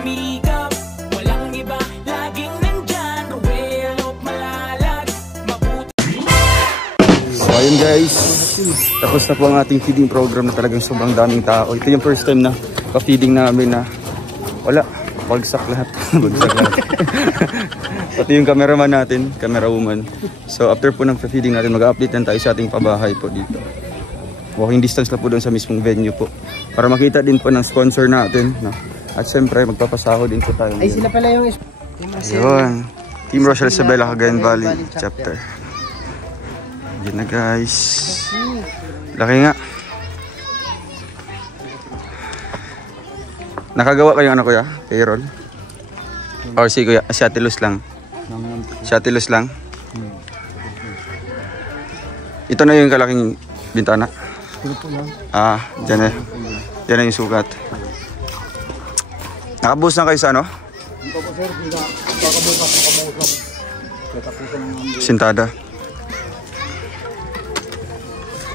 sumikap, walang iba, laging nandyan. Well, malalag, mabuti. So ayun guys, tapos na po ang ating feeding program na talagang sobrang daming tao. Ito yung first time na pa-feeding namin na wala, bagsak lahat. Bagsak lahat. Pati yung cameraman natin, camera woman. So after po ng feeding natin, mag-update lang tayo sa ating pabahay po dito. Walking distance na po doon sa mismong venue po. Para makita din po ng sponsor natin. No? At siyempre, magpapasaho din po tayo. Ay, sila pala yung yun. Team Rochelle Isabela, Cagayan Valley chapter. Yan na guys. Laki nga. Nakagawa kayo ano kuya? Payroll? Or si kuya? Si Ate Luz lang? Si Ate Luz lang? Ito na yung kalaking bintana? Ah, dyan na. Dyan na yung sukat. Nakabuhos na kayo sa ano? Sintada.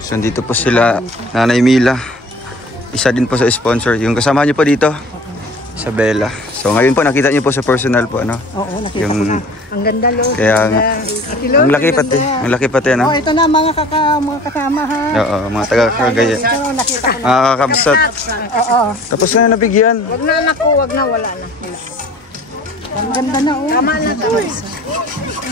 So dito po sila, Nanay Mila. Isa din po sa sponsor. Yung kasama nyo po dito, Isabela. So ngayon po nakita nyo po sa personal po ano. Oo, nakita yung, ko na. Ang ganda lo. Kaya ang laki pati. Ang laki pati ano. Oh, ito na mga kasama ha. Oo, mga taga-Cagayan. Ito nakita ko na. Mga kakabsat. Oo. Tapos na nabigyan. Wag na anak ko, wag na, wala na. Ang ganda na oh. Tama na to.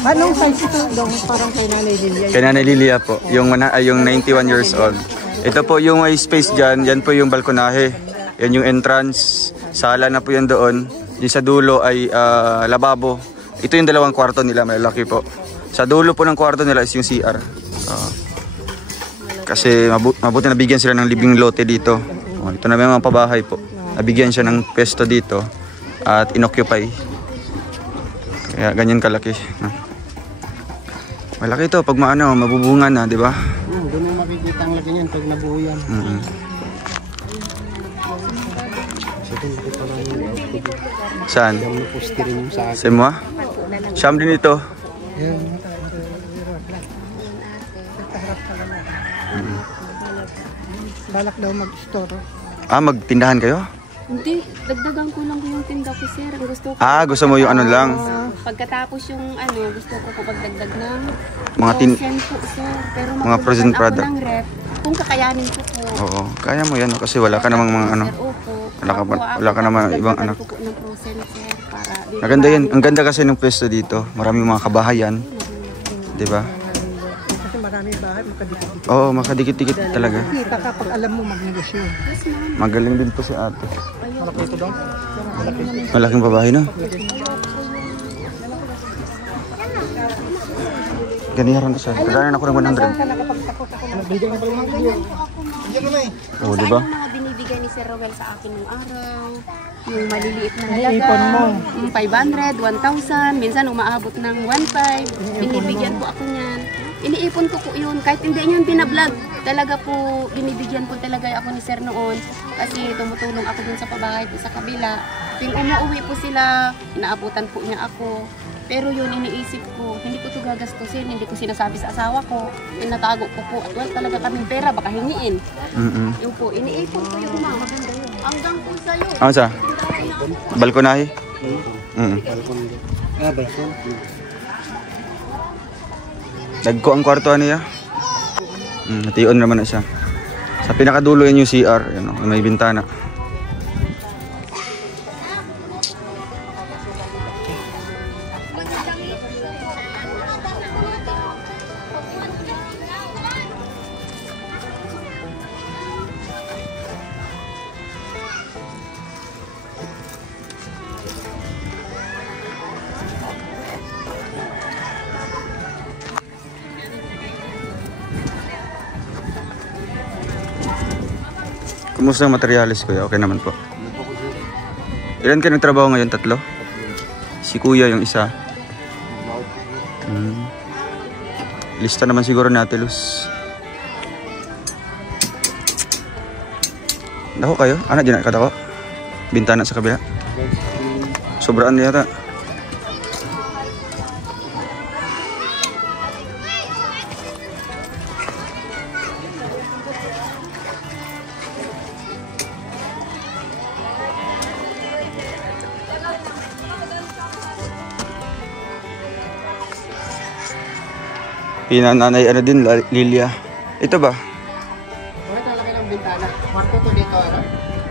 Anong size ito? Parang kay Nanay Lilia. Kay Nanay Lilia po. Yung 91 years old. Ito po yung may space dyan. Yan po yung balkonahe. Yan yung entrance. Sala na po yan doon. Yung sa dulo ay lababo. Ito yung dalawang kwarto nila. Malaki po. Sa dulo po ng kwarto nila is yung CR. Kasi mabuti nabigyan sila ng living lote dito. Ito na may mga pabahay po. Nabigyan siya ng pesto dito. At inoccupy. Kaya ganyan kalaki. Malaki ito pag maano, mabubungan na, di ba? Doon ang makikita ang laki niyan pag nabuo yan. Saan? Sa mo? Siyam din ito. Balak daw mag-store. Ah, magtindahan kayo? Hindi, dagdagan ko lang yung tinda ko, sir. Ang gusto ko. Gusto mo yung ano lang? Pagkatapos yung ano, gusto ko pagdagdag ng mga frozen po, sir. Pero mga frozen product. Ako ng rep, kung kakayanin ko po. Oo, kaya mo yan kasi wala ka namang mga ano. Wala ka namang ibang anak. Ng frozen, sir, para maganda yan. Ang ganda kasi ng pwesto dito. Maraming mga kabahayan. Di ba? Kasi maraming bahay, makadikit-dikit. Oo, makadikit-dikit talaga. Kita kapag alam mo magnegosyo. Magaling din po si ate. Malaki ito daw? Malaking babae na. Ganiharan ko siya. Kailangan ako ng 100. Oo, di ba? Mga binibigay ni Sir Rowel sa akin ng araw. Yung maliliit na Ipon mo. 500, 1,000. Minsan umaabot ng 1,500. Binibigyan po ako niyan. Iniipon ko po yun. Kahit hindi niyan binablog. Talaga po, binibigyan po talaga ako ni Sir noon. Kasi tumutulong ako dun sa pabahay po sa kabila. Ting umuwi po sila, inaabutan po niya ako. Pero yun, iniisip ko, hindi ko ito gagastusin, hindi ko sinasabi sa asawa ko. Tinatago ko po. At wala talaga kaming pera, baka hingiin. Yung po, iniipon ko yung mga. Hanggang po sa'yo. Ano sa? Balkonahe? Balkon. Nagko ang kwarto niya. Nation naman na siya. Sa pinakadulo yan yung CR, yan, may bintana. Kumusta ang materialis kuya? Okay naman po. Ilan kayo nagtrabaho ngayon? 3? Si kuya yung isa. Lista naman siguro ni Ate Luz. Dako kayo? Ano dyan nakikita ko? Bintana sa kabila? Sobraan yata. Pinananay ano din, Lilia. Ito ba? Ito laki ng bintana. Kwarto to dito, ano?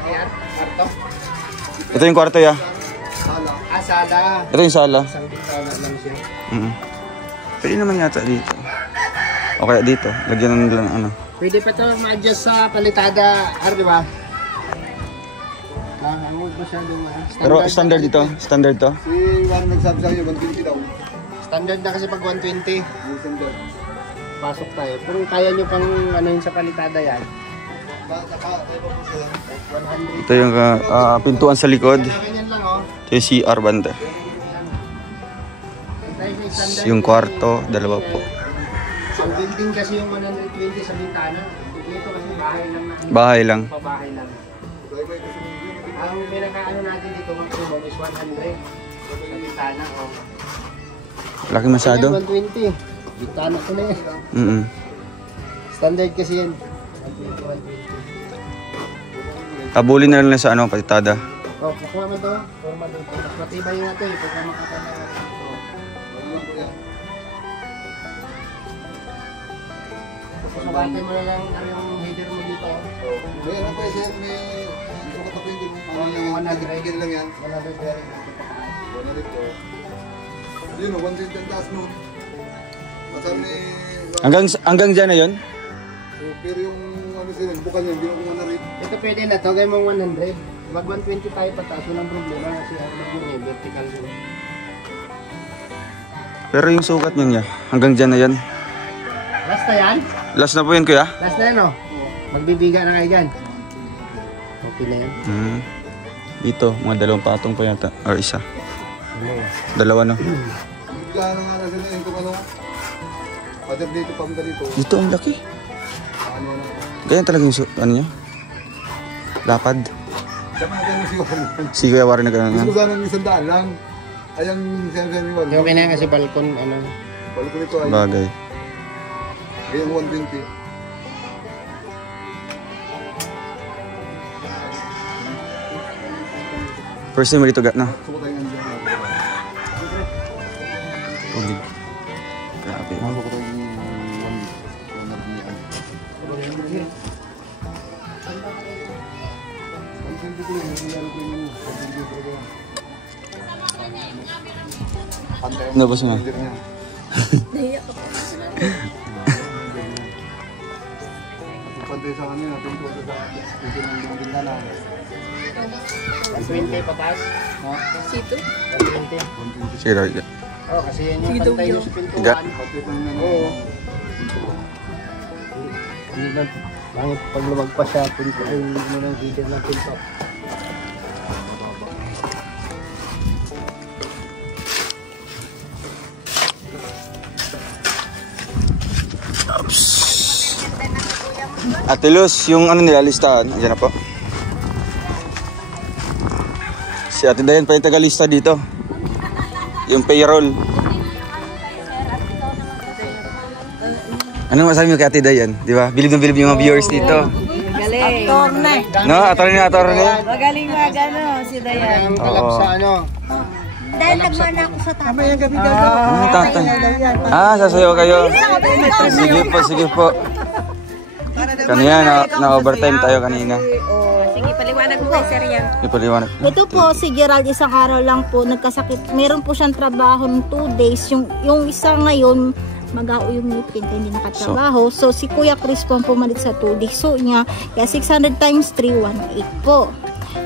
Ayan, kwarto. Ito yung kwarto ya. Sala. Ito yung sala. Isang bintana lang siya. Pwede naman yata dito. O kaya dito. Lagyan lang ano. Pwede pa ito ma-adjust sa palitada, di ba? Huwag masyadong Pero standard ito? Standard to? Si Juan nagsabi sa akin, 120 daw. Standard na kasi pag 120. Yung standard. Pasok tayo. Pero kaya nyo pang ano yun sa palitada yan. Ito yung pintuan sa likod. Ganyan lang oh. Ito yung CR banda. Tayo sa standard. Yung kwarto, dalawa po. Ang building kasi yung 120 sa bintana. Dito kasi bahay lang na. Bahay lang. Pabahay lang. Ang pinaka-ano natin dito maximum is 100 sa bintana. Oh. Laki masyado. Ayan, 120. Bintana ko na yan. Standard kasi yan. 120. Tabulin na lang sa ano, palitada. Oh, kukuha mo to. Formal dito. Mas matibay yung ito eh. Pagka makatala natin ito. Sabante mo na lang yung header mo dito. Meron pa sir, may sukat ako yung Yung 100 lang yan. 100 bearing. 100 po. Yun o, 120 ang taas nun. Masama ni... Hanggang dyan na yun? Pero yung ano sir, bukan yun, hindi ako 100. Ito pwede na to. Gawin mong 100. Mag 120 tayo pataas. Walang problema kasi ang mag yun vertical yun. Pero yung sukat nyo niya, hanggang dyan na yan. Last na yan? Last na po yun kuya? Last na yan o. Magbibiga na kayo dyan. Okay na yan. Dito, mga dalawang patong pa yata. Or isa. Dalawa no? Bigla na nga nasa na kung ano. Other dito, pamunta dito. Dito ang laki. Ano na. Ganyan talaga yung ano niya? Lapad. Sama na ganun si Juan. Si Kuya Warren na gano'n. Gusto sana ng 100 lang. Ayang sir ni Juan. Okay na yan kasi balkon. Ano. Balik ko nito ay. Bagay. Ayang 120. First time mo dito na. Sukat tayo nga dyan. Tubig. Grabe. Ako ko tayo yung 100. Ano ba siya? Pantay sa kanina, pinto sa bintana. 120 pataas. Sito? 120. Sige, Lord. Oh, kasi yan yung pantay nyo sa Iga. pintuan. Oo. Bakit pag lumagpas siya, pinto ay ano ng header ng pinto. Ate Luz, yung ano nila, listahan. Andiyan na po. Si Ate Dayan pa yung tagalista dito. Yung payroll. Anong masabi mo kay Ate Dayan? Di ba? Bilib na bilib yung mga viewers dito. Galing. Attorney. No? Attorney na attorney. Magaling magano si Dayan. Ang kalap sa ano. Dahil nagmana ako sa tatay. Tatay. Sasayaw kayo. Sige po, sige po. Kanina, na-overtime tayo kanina. Sige, paliwanag mo kay Sir yan. Ipaliwanag. Ito po, si Gerald, isang araw lang po, nagkasakit. Meron po siyang trabaho ng 2 days. Yung isa ngayon, mag-ao yung ngipin, kaya hindi nakatrabaho. So, si Kuya Chris po ang pumalit sa 2 days. So, niya, kaya 600 times 3, 1,800 po.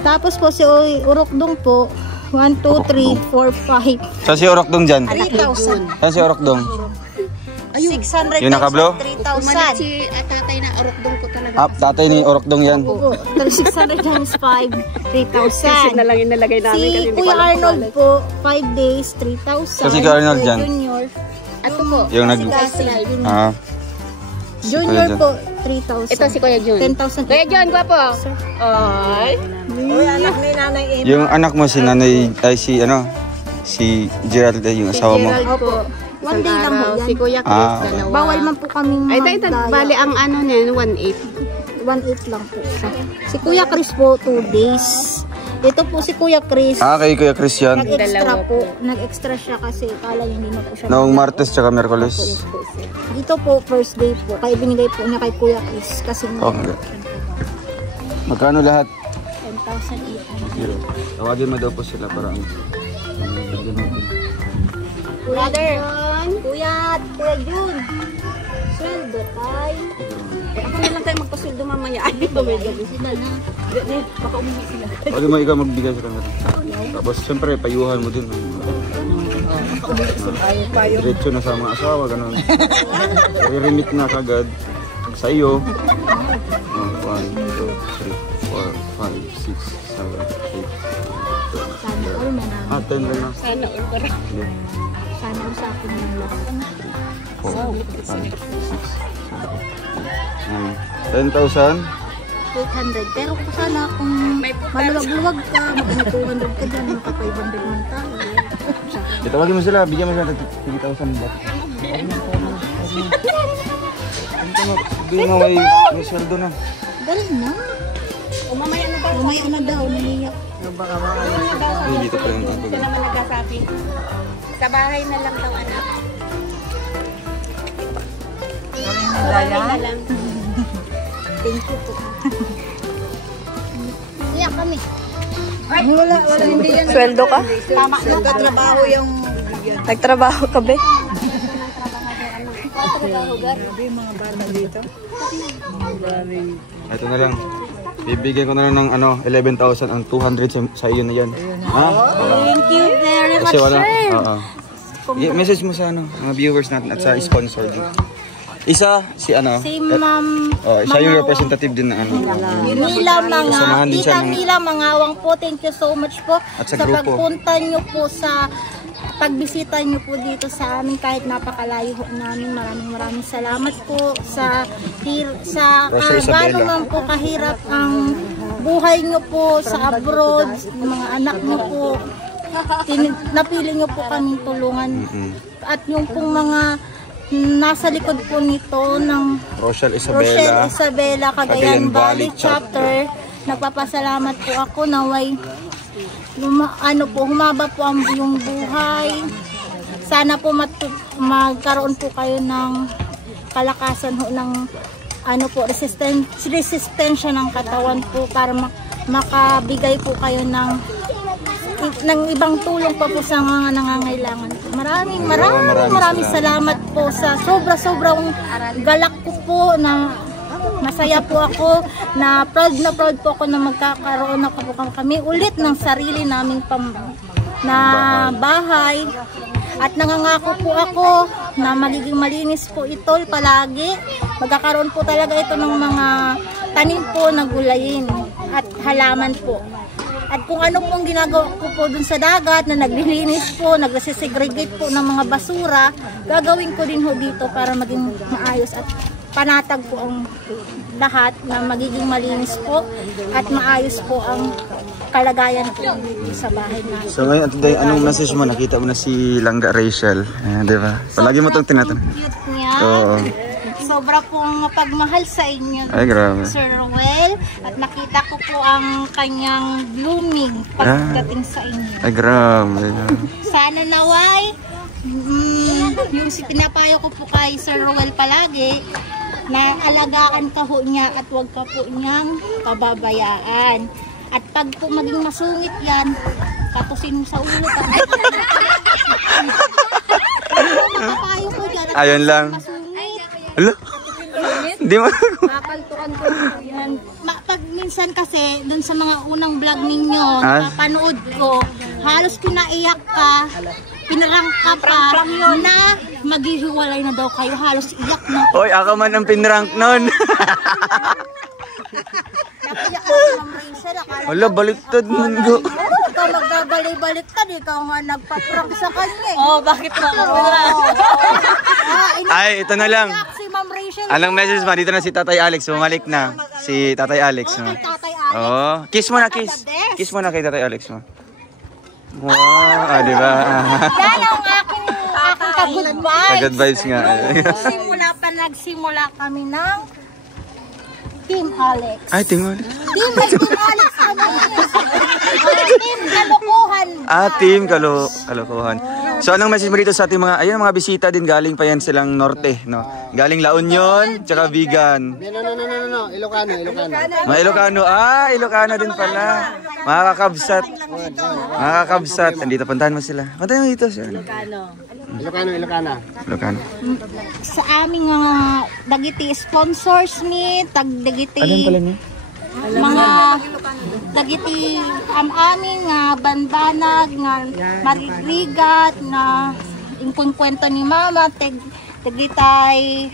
Tapos po, si Urokdong po, 1, 2, 3, 4, 5. Saan si Orokdong dyan? 3,000. Saan si Orokdong? 600 Yung nakablo? times Umalit 3,000. si tatay na orokdong ko talaga. Tatay ni Orokdong yan. Po, 600 times 5, 3,000. na lang inalagay namin kasi Si hindi Kuya ko alam Arnold kung po, 5 days, 3,000. So, si Kuya Arnold dyan? Junior. Ato po. Yung nag... Ah. Junior Kuya po, 3,000. Ito si Kuya Jun. 10,000. Kuya Jun, gwapo. Ay. Uy, anak ni Nanay Emma. Yung anak mo si nanay, ay si ano, si Gerald, yung Si asawa mo. Gerald po. One day lang po yan. Si Kuya Chris, Ah, okay. dalawa. Bawal man po kaming Ay, tayo, bali ang ano niya, 1,800. 1,800 lang po siya. Si Kuya Chris po, 2 days. Ito po si Kuya Chris. Kay Kuya Chris yan. Nag-extra po. Nag-extra siya kasi kala niya hindi na po siya. Noong Martes tsaka Merkules. Dito po, first day po. Kaya binigay po niya kay Kuya Chris. Kasi Okay. Magkano lahat? 10,800. Tawagin mo daw po sila para Brother, Kuya Jun. Sweldo tayo. Ako na lang tayo magpasuldo mamaya. Ay, Sila na. baka umuwi sila. Pwede mo ikaw magbigay sa kanila. Tapos siyempre payuhan mo din. Diretso na sa mga asawa, ganun. I-remit na kagad sa iyo. 1, 2, 3, 4, 5, 6, 7, 8. Sana all manami. 10 lang na. Sana all para. Sana all sa akin ng lahat. 10,000. 800. Pero kung sana kung maluwag-luwag ka, mag-200 ka dyan, maka-500 man tayo. Tawagin mo sila, bigyan mo sila 3,000 baht. Hindi mo may sweldo na. Dali na. Mamaya na daw. Mamaya na daw, naiyak. Hindi dito pa yung Ito naman nagsasabi. Sa bahay na lang daw, anak. Sa bahay na lang. Thank you po. Iyak kami. Wala, hindi yan. Sweldo ka? Tama na. Nagtatrabaho yung... Nagtrabaho ka ba? Ito na lang. Bibigyan ko na lang ng 11,000 ang 200 sa iyo na yan. Ha? Thank you very much, Kasi wala. sir. Message mo sa mga viewers natin at sa sponsor din. Isa si Si Ma'am... siya yung representative din na Nila Samahan din siya Tita Nila Mangawang po. Thank you so much po At sa sa grupo. pagpunta nyo po sa pagbisita nyo po dito sa amin kahit napakalayo ho namin. Maraming salamat po sa Rosa Isabela. gaano man po kahirap ang buhay nyo po sa abroad, yung mga anak nyo po. Napili nyo po kaming tulungan. At yung pong mga nasa likod po nito ng Rochelle Rochelle Isabela, Isabela, Cagayan Valley Chapter. Nagpapasalamat po ako na humaba po ang iyong buhay. Sana po magkaroon po kayo ng kalakasan ho ng resistensya ng katawan po para makabigay po kayo ng ibang tulong pa po sa mga nangangailangan. Maraming salamat po sa sobrang galak ko po na masaya po ako na proud po ako na magkakaroon na po kami ulit ng sarili naming bahay at nangangako po ako na magiging malinis po ito palagi. Magkakaroon po talaga ito ng mga tanim po na gulayin at halaman po. At kung ano pong ginagawa ko po dun sa dagat na naglilinis po, nagsisegregate po ng mga basura, gagawin ko din ho dito para maging maayos at panatag po ang lahat na magiging malinis po at maayos po ang kalagayan po sa bahay natin. So ngayon, anong message mo? Nakita mo na si Langga Rachel, di ba? Palagi mo itong tinatanong. Cute niya. Oo. Sobra pong mapagmahal sa inyo, Ay, grabe. Sir Roel. At nakita ko po ang kanyang blooming pagdating sa inyo. Ay, grabe. Sana naway, yung pinapayo ko po kay Sir Roel palagi, na alagaan ka ho niya at huwag ka po niyang pababayaan. At pag po maging masungit yan, katusin mo sa ulo ka. Papayo ko dyan. Ayun lang. Alo? Hindi mo. Kakaltukan ko yan. Pag minsan kasi, dun sa mga unang vlog ninyo, napapanood ko, halos kinaiyak ka, pinarang ka pa, na maghihiwalay na daw kayo, halos iyak na. Oy, ako man ang pinrank nun. Napiyak ka si Ma'am Rachel, akala Wala, baliktad nun go. ikaw magbabalik-baliktad, ikaw nga nagpa-prank sa kanya eh. Oh, bakit ba? Ay, ito na lang. Si Ma'am Rachel. Anong message mo? Dito na si Tatay Alex. Bumalik na. Si Tatay Alex. No? Kay Tatay Alex. Oh, kiss mo na, kiss. Kiss mo na kay Tatay Alex mo. Wow, di ba? Yan ang aking ka-good vibes. Good vibes nga. Nagsimula kami ng Team Alex. Ay, tingnan. Team Alex kami. Team Kalokohan. Team Kalokohan. So anong message mo dito sa ating mga ayun mga bisita din galing pa yan silang norte, no? Galing La Union, tsaka Vigan. No. Ilocano. Mga Ilocano. Ilocano din pala. Mga kakabsat. Andito, puntahan mo sila. Puntahan mo dito siya. Ilocano. Sa aming dagiti sponsors ni dagiti Alam pala niya? mga dagiti aming nga banbanag nga maririgat na ingkunkwento ni mama dagitay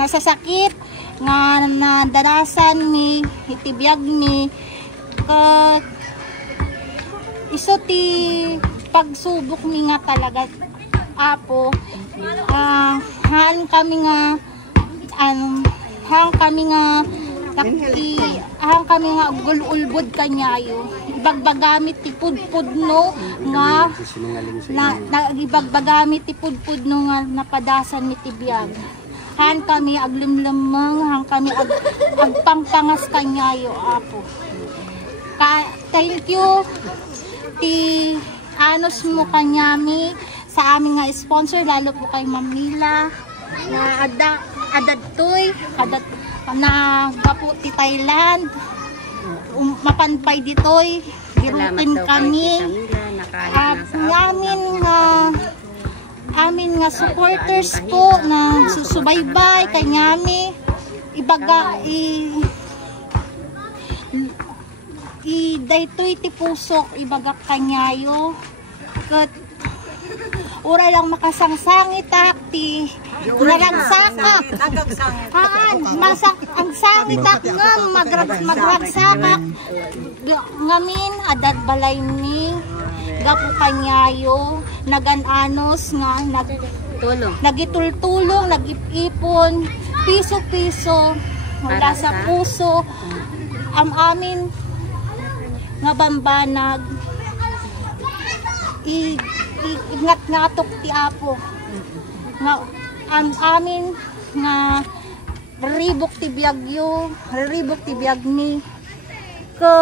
nasasakit nga nadarasan ni itibiyag ni iso ti pagsubok mi nga talaga apo hang kami nga gululbod kanyayo ibagbagamit ti pudpudno nga ibagbagamit ti pudpudno nga napadasan ni tibiyag han kami aglimlemeng han kami agpangpangas kanyayo apo thank you ti anos mo kanyami sa aming nga sponsor lalo po kay Mamila na adadtoy na gapo ti Thailand mapanpay ditoy girutin kami at amin nga supporters po na susubaybay kanyami ibaga daytoy ti pusok ibaga kanyayo ket ura lang makasangsangit ti naragsakak ang sangit nga magragsakak ngamin adad balay ni gapo kanyayo nagananos nga nagitultulong nagipipon piso-piso mula sa puso amin nga bambanag ingat-ngatok ti apo nga amin nga ribok ti biyagyo ribok ti biyagni ke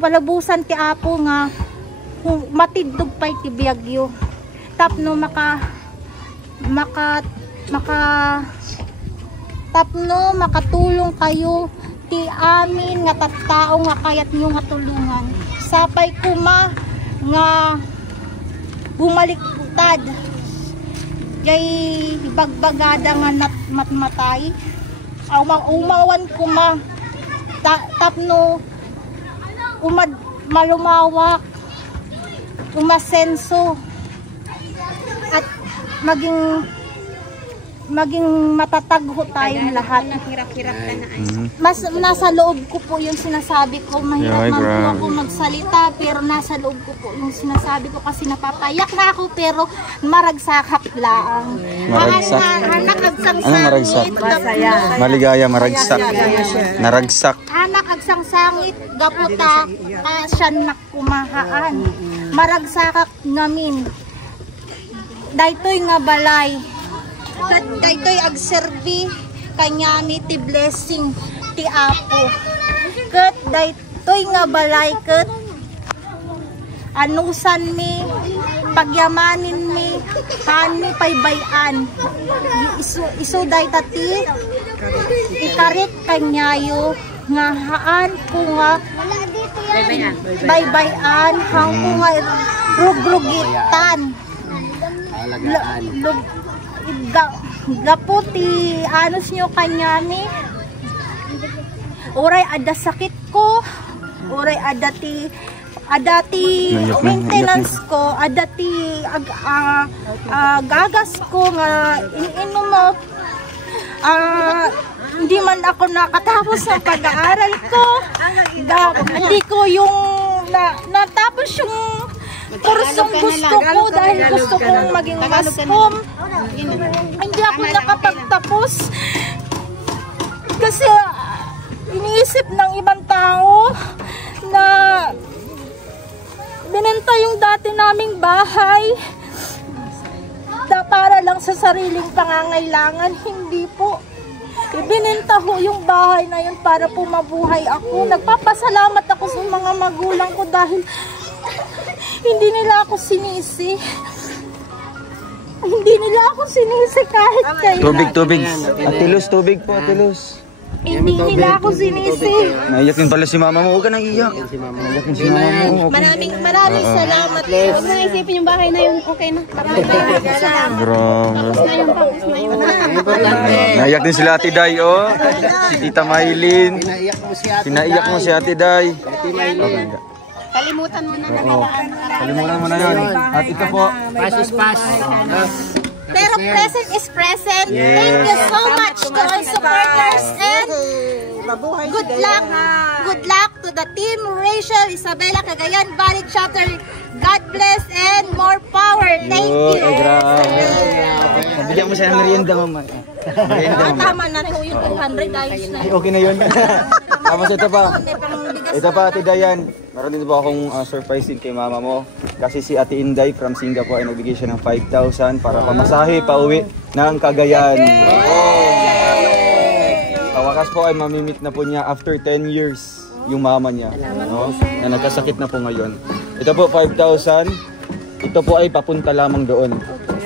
palabusan ti apo nga matidog pay ti biyagyo tapno makatulong kayo ti amin nga tattao nga kayat nyo nga tulungan sapay kuma nga bumaliktad jay bagbagada nga matmatay umawan kuma tapno malumawak umasenso at maging matatag ho tayong lahat. Mas nasa loob ko po yung sinasabi ko. Mahirap man po ako magsalita pero nasa loob ko po yung sinasabi ko kasi napapayak na ako pero maragsakak lang. Anak agsangsangit. Maligaya, maragsak. Naragsak. Anak agsangsangit. Gaputa. Asyan na kumahaan. Maragsakak ngamin. Daytoy nga balay. Daytoy agserbi kanyami ti blessing ti apo. Ket daytoy nga balay ket anusan mi pagyamanin mi kani paybayan. Isu daytati ikarit kanyayo nga haan ko nga baybayan hang ko nga rugrugitan. Gaputi anos nyo kanyani uray ada sakit ko uray adati maintenance ko adati gagas ko nga ininom mo hindi man ako nakatapos ng pag-aaral ko hindi ko yung natapos yung kursong gusto ko dahil gusto kong maging mascom. Hindi ako nakapagtapos kasi iniisip ng ibang tao na binenta yung dati naming bahay para lang sa sariling pangangailangan. Hindi po. Ibininta ho yung bahay na yun para po mabuhay ako. Nagpapasalamat ako sa mga magulang ko dahil hindi nila ako sinisi. Hindi nila ako sinisi kahit kailan. Tubig. Ate Luz, tubig po, Ate Luz. Hindi nila ako sinisi. Naiyak din pala si mama mo. Huwag ka nang iyak. Naiyak din si mama mo. Maraming salamat. Huwag na isipin yung bahay na yun. Okay na. Grabe. Tapos na yun. Naiyak din sila Ate Day, oh. Si Tita Maylin. Pinaiyak mo si Ate. Pinaiyak mo si Ate Day. Okay. Kalimutan mo na nakaraan. Kalimutan mo na yun. At ito po. Pass is pass. Pero present is present. Thank you so much to all supporters and good luck. Good luck to the team Rachel Isabela Cagayan Valley Chapter. God bless and more power. Thank you. Grabe. Bigyan mo siya ng merienda, mama. Tama na rin yung 200 ayos na. Okay na yun. Tapos ito pa. Ito pa, Ate Dayan. Meron din po akong surprising kay mama mo. Kasi si Ate Inday from Singapore ay nagbigay siya ng 5,000 para pamasahe pauwi ng Cagayan. Wakas po ay mamimit na po niya after 10 years yung mama niya. No? Na nagkasakit na po ngayon. Ito po 5,000. Ito po ay papunta lamang doon.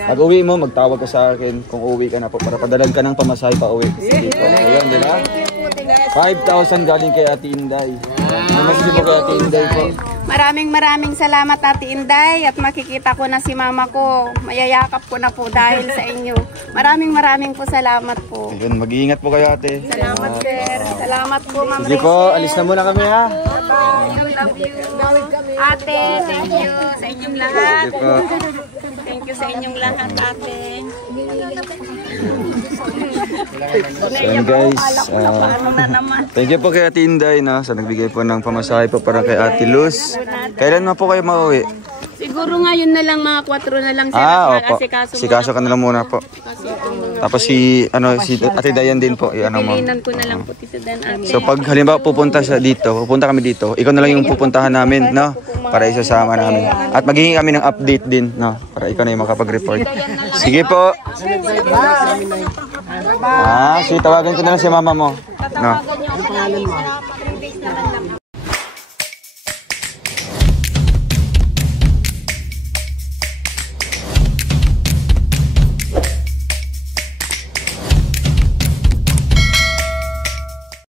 Pag uwi mo, magtawag ka sa akin kung uwi ka na po para padalan ka ng pamasahe pauwi. Dito. Ayan, di ba? 5,000 galing kay Ate Inday. Namasin po kay Ate Inday po. Maraming salamat Ate Inday at makikita ko na si mama ko. Mayayakap ko na po dahil sa inyo. Maraming po salamat po. Ayun, mag-iingat po kayo, Ate. Salamat sir. Salamat po Ma'am Sige po, alis na muna kami ha. Love you. Ate, thank you sa inyong lahat. Sige po. Thank you sa inyong lahat, ate. So yun guys, Paano na naman? thank you po kay Ate Inday na sa nagbigay po ng pamasahe po para kay Ate Luz. Kailan na po kayo mauwi? Siguro ngayon na lang, mga 4 na lang sir. Opo. Asikaso Sikaso ka na lang muna po. Tapos si Ate Dayan din po, ano mo. Pilinan ko na lang po si Dan ate. So pag halimbawa pupunta kami dito, ikaw na lang yung pupuntahan namin, no? Para isasama namin. At magiging kami ng update din, no? Para ikaw na yung makapag-report. Sige po. Sige, tawagan ko na lang si mama mo. No? Tawagan niyo ako lagi sa 3 days na lang